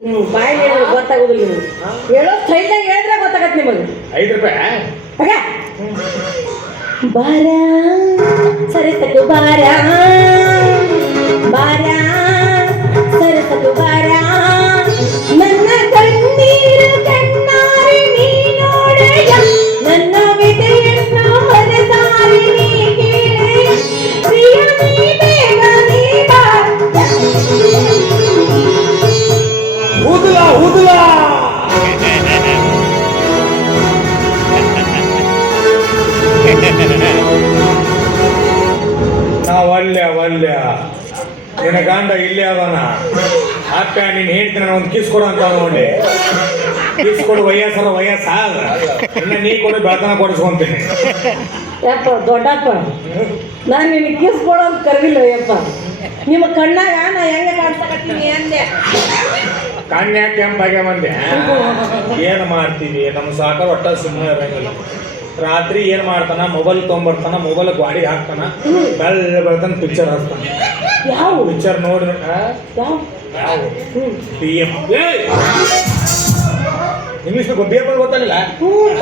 ಬಾಯಿ ಹೇಳಿದ್ರೆ ಗೊತ್ತಾಗೋದಿಲ್ಲ ನೀವು ಹೇಳೋ ಸ್ಟೈಲ್ದಾಗ ಹೇಳಿದ್ರೆ ಗೊತ್ತಾಗತ್ತೆ ನಿಮಗೆ. 5 ರೂಪಾಯಿ ಹಾಗ ಬಾರ ಸರಸಕು ಬಾರ ಬಾರ ಸರಸಕು ಬಾರ ನನ್ನ ಕಣ್ಣೀರು ಕಣ್ಣಾರಿ ನೀ ನೋಡೆಯ ನನ್ನ ವಿದೆಯನ್ನು ಮನಸಾರಿ ನೀ ಕೇಳೆಯ ಪ್ರಿಯ ನೀ ಬೇಗ ನೀ ಬಾ. ಊದಲ ಒಲ್ಲೆ ನಿನ್ನ ಗಂಡ ಇಲ್ಲೇ ಅವನ ಅಕ್ಕ ನೀನ್ ಹೇಳ್ತೀನಿ ಒಂದು ಕಿಸ್ ಕೊಡು ಅಂತ ನೋಡಿ ಕಿಸ್ ಕೊಡು ವಯಸ್ಸ ಇನ್ನು ನೀ ಕೊಡು ಬೆಳತನ ಕೊಡಿಸ್ಕೊಂತೀನಿ. ಯಪ್ಪ ದೊಡ್ಡಪ್ಪ ನಾನು ನಿನಗೆ ಕಿಸ್ ಕೊಡೋ ಅಂತ ಕರೆದಿಲ್ಲ ಯಪ್ಪ. ನಿಮ್ಮ ಕಣ್ಣಾಗ ನಾ ಹೆಂಗೆ ಕಾಡ್ಸಕತ್ತೀನಿ ಅಂದೆ. ಕನ್ಯಾ ಕೆಂಪಾಗೆ ಬಂದೆ ಏನು ಮಾಡ್ತೀವಿ ನಮ್ಮ ಸಾಕಾರ ಒಟ್ಟ ಸುಮ್ಮನೆ ಇರಂಗಿಲ್ಲ. ರಾತ್ರಿ ಏನ್ ಮಾಡ್ತಾನ ಮೊಬೈಲ್ ತೊಗೊಂಬರ್ತಾನ ಮೊಬೈಲ್ ಗಾಡಿಗೆ ಹಾಕ್ತಾನ ಬೆಳ್ತಾನ ಪಿಕ್ಚರ್ ಹಾಕ್ತಾನ. ಯಾವ ಪಿಕ್ಚರ್ ನೋಡಿ ಇಂಗ್ಲಿಷ್ ಬೇಪರ್ ಗೊತ್ತಾಗಿಲ್ಲ.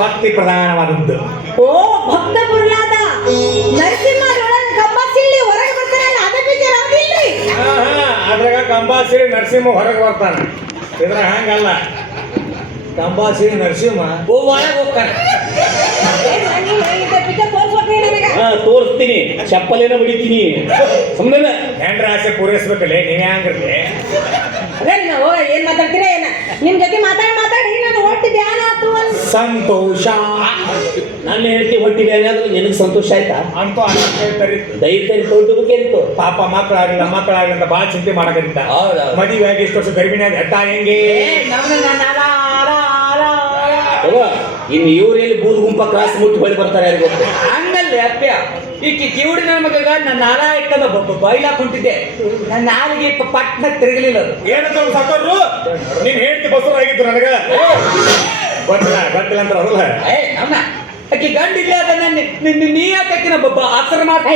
ಭಕ್ತಿ ಪ್ರಧಾನವಾದದ್ದು. ಓ ಭಕ್ತ ಪ್ರಹ್ಲಾದ ನರಸಿಂಹರೊಳಗೆ ಕಂಬಸಿಲ್ಲಿ ಹೊರಗೆ ಬರ್ತಾರಲ್ಲ ಅದೇ ಪಿಕ್ಚರ್ ಆಗಿಲ್ರಿ. ಅದ್ರಾಗ ಕಂಬಾಸಿರಿ ನರಸಿಂಹ ಹೊರಗೆ ಬರ್ತಾನ. ಇದ್ರ ಹಂಗಲ್ಲ ಕಂಬಾಸಿರಿ ನರಸಿಂಹ ಒಳಗೆ ಹೋಗ್ತಾನೆ. ತೋರಿಸ್ತೀನಿ ಚಪ್ಪಲೇನ ಬಿಡಿತೀನಿ ಸುಮ್ಮನೆ ಹೆಂಡ್ರ ಆಸೆ ಪೂರೈಸ್ಬೇಕಲ್ಲೇ ನೀವ್ ಹೆಂಗಿರ್ಲಿ. ಅದೇ ನಾವು ಏನ್ ಮಾತಾಡ್ತೀರಾ ಏನ ನಿಮ್ ಜೊತೆ ಮಾತಾಡಿ ನಾನು ಹೊಟ್ಟಿ ಧ್ಯಾನ ಆತು ಸಂತೋಷ ನನ್ನ ಹೇಳ್ತಿ ಹೊಟ್ಟಿ ಬೇರೆ ಆದ್ರೆ ನಿನಗೆ ಸಂತೋಷ ಆಯ್ತಾ ಅಂತೂ ದೈತ್ಯ ತೋಟಕ್ಕೆ ಪಾಪ ಮಕ್ಕಳಾಗಿಲ್ಲ ಅಂತ ಬಾಳ ಚಿಂತೆ ಮಾಡಕಂತ ಮದುವೆ ಆಗಿ ಇಷ್ಟು ವರ್ಷ ಗರ್ಭಿಣಿ ಆಗಿ ಹೆಟ್ಟ ಹೆಂಗೆ ಇನ್ನು ಇವರಲ್ಲಿ ಬೂದ್ ಗುಂಪ ಕ್ರಾಸ್ ಮುಟ್ಟಿ ಹೊಳಿ ಬರ್ತಾರೆ ಯಾರಿಗೂ ಹಂಗಲ್ಲ ಅಪ್ಪ್ಯ ಈಕಿ ಕಿವುಡಿ ನನ್ನ ಮಗಗ ನನ್ನ ನಾಲ ಇಟ್ಟದ ಬೈಲಾಕ್ ಹೊಂಟಿದ್ದೆ ನನ್ನ ನಾಲಿಗೆ ಪಟ್ನ ತಿರುಗಲಿಲ್ಲ ಅದು. ಏನಂತ ಸಾಕೋರು ನೀನ್ ಹೇಳ್ತಿ ಬಸರು ಆಗಿತ್ತು ನನಗ ಗೊತ್ತಿಲ್ಲ ಅಂತ ಅವಲ್ಲ ನಮ್ಮ ಆಕಿ ಗಂಡ ಇಲ್ಲ ಅದನ್ನ ನೀ ಯಾಕಿನ ಆಸರ ಮಾಡ್ತಾ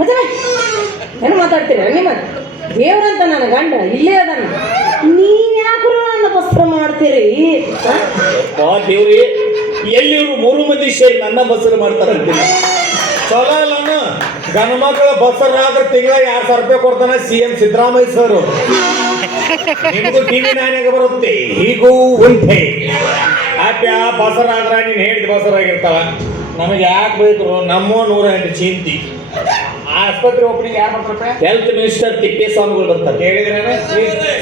ಮತ್ತೆ ಏನು ಮಾತಾಡ್ತೀರ ನಿಮ್ಮ ದೇವ್ರಂತ ನನ್ನ ಗಂಡ ಇಲ್ಲೇ ಅದನ್ನ ನೀವ್ ಯಾಕ್ರು ನನ್ನ ವಸ್ತ್ರ ಮಾಡ್ತೀರಿ. ದೇವ್ರಿ ಎಲ್ಲಿ ಇವರು 3 ಮಂದಿ ಸೇರಿ ನನ್ನ ಬಸ್ಸಲ್ಲಿ ಮಾಡ್ತಾರಂತ ಚಲೋ ಇಲ್ಲನು ಗಂಡ ಮಕ್ಕಳ ಬಸ್ಸರಾದ್ರೆ ತಿಂಗಳ 2,000 ರೂಪಾಯಿ ಕೊಡ್ತಾನ CM ಸಿದ್ದರಾಮಯ್ಯ ಸರ್. ನಿಮಗೂ ಟಿವಿ ನಾನ್ಯಾಗ ಬರುತ್ತೆ ಹೀಗೂ ಉಂಟೆ ಆಪ್ಯ ಬಸರಾದ್ರ ನೀನ್ ಹೇಳಿದ ಬಸರಾಗಿರ್ತಾವ. ನಮಗೆ ಯಾಕೆ ಬೇಕು ನಮ್ಮ 108 ಚಿಂತಿ. ಆಸ್ಪತ್ರೆ ಓಪನಿಂಗ್ ಯಾರು ಮಾಡ್ತಾರೆ? ಹೆಲ್ತ್ ಮಿನಿಸ್ಟರ್ ತಿಪ್ಪೇಸ್ವಾಮಿಗಳು ಬರ್ತಾರೆ. ಕೇಳಿದ್ರೆ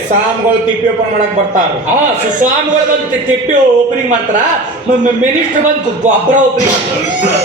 ಸ್ವಾಮಿಗಳು ತಿಪ್ಪಿ ಓಪನ್ ಮಾಡಕ್ ಬರ್ತಾರ. ಸ್ವಾಮಿಗಳು ಬಂದು ತಿಪ್ಪಿ ಓಪನಿಂಗ್ ಮಾಡ್ತಾರ, ಮಿನಿಸ್ಟರ್ ಬಂದು ಗೊಬ್ಬರ ಓಪನಿಂಗ್